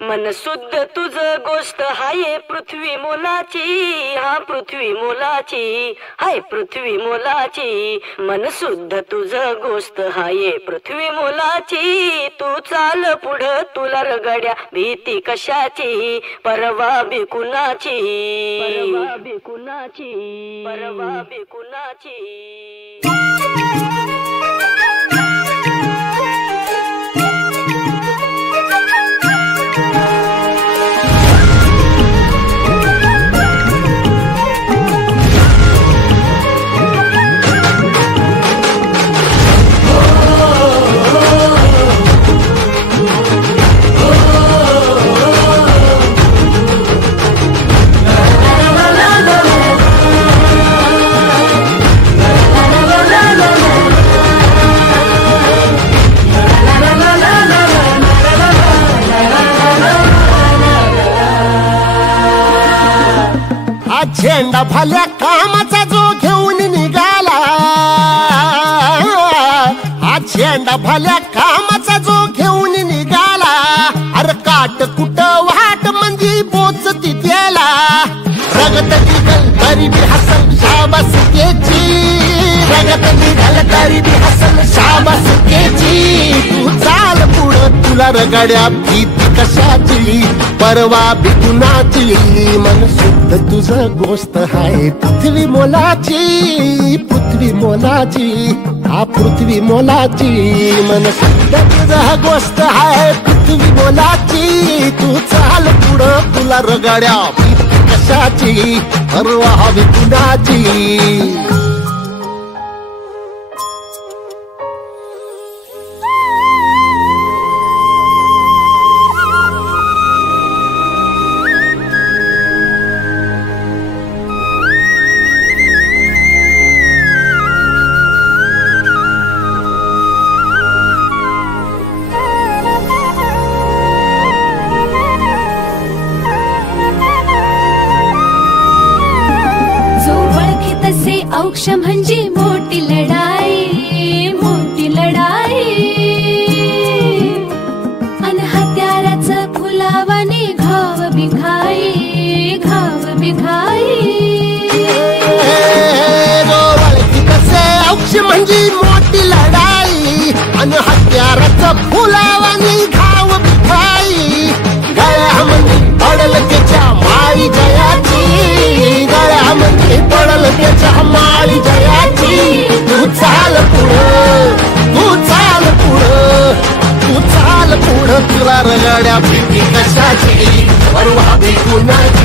मन शुद्ध तुझ गोष्ट हाय पृथ्वी मोलाची, हा पृथ्वी मोलाची, हाय पृथ्वी मोलाची. मन शुद्ध तुझ गोष्ट हाय पृथ्वी मोलाची. तू चाल पुढं तुला रगड्या भीती कशाची, परवा बी कुणाची, परवा बी कुणाची, परवा बी कुणाची. झेंडा भल्या कामाचा जो घेऊन निघाला, हा झेंडा भल्या कामाचा जो घेऊन निघाला. अरे काट कुट वाट मंदी पोचती त्याला, रगत निघल तरी बी हसल शाबासकीची, रगत निघल तरी बी हसल शाबासकीची. तू चाल पुढं तुला रगड्या भीती कशाची, परवा बी कुणाची. मन शुद्ध तुझं गोष्ट हाय पृथ्वी मोलाची, पृथ्वी मोलाची, हा पृथ्वी मोलाची. मन शुद्ध तुझं गोष्ट हाय पृथ्वी मोलाची. तू चाल पुढं तुला रगड्या भीती कशाची, परवा बी कुणाची. औक्ष म्हणजे मोठी लढाई, मोठी लढाई. अन हत्याराचं फुलावाने घाव बिघाई, घाव बिघाई. औक्ष म्हणजे मोठी लढाई, अन हत्याराचं फुलावाने घाव बिघाई. गळ्यामध्ये पडल त्याच्या माळी जयाची, गळ्यामध्ये पडल त्याच्या माळी जयाची. तू चाल पुढं, तू चाल पुढं, तू चाल पुढं तुला रगड्या भीती कशाची, परवा बी कुणाची.